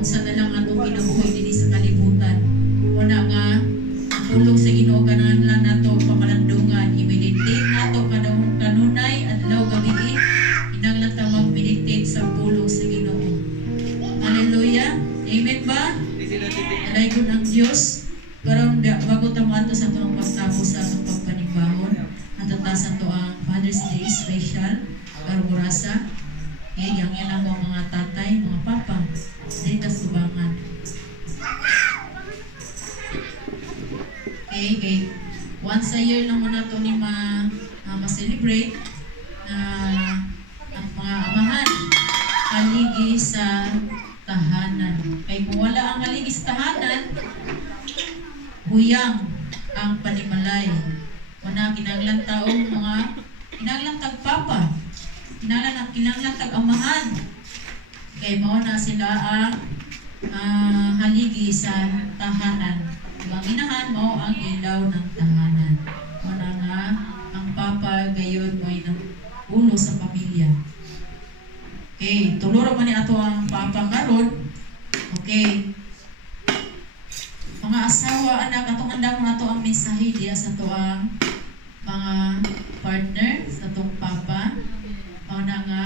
unsa na lang atong kinabuhi dinhi sa kalibutan. Una nga tulog sa Ginoo kanahanglan nato pamalandungan, i-meditate nato kanunay adlaw gabi. Kinahanglan ta mag-meditate sa pulong sa Ginoo. Hallelujah. Amen ba? Alaykon ang Dios. Karon bago ta moadto sa atong pagtapos sa atong pagpanigbahon, atata sa to ang Father's Day special karburasa. Yang yan ang mga tatay, mga papa, dito subangan. Okay. Once a year naman na ito ni ma-celebrate ang mga amahan haligi sa tahanan. Kaya kung wala ang haligi sa tahanan, huyang ang panimalay. Wana kinahanglan taong mga kinahanglan tagpapa, kinahanglan tag-amahan. Kaya mao na sila ang haligi sa tahanan. Ang inahan mo ang ilaw ng tahanan. Wana nga ang papa gayon mo ng ulo sa pamilya. Okay, tuluro man ni ato ang papa karon. Okay. Mga asawa, anak, atong andam mo ato ang mensahe diya sa to ang mga partner sa tong papa. Wana nga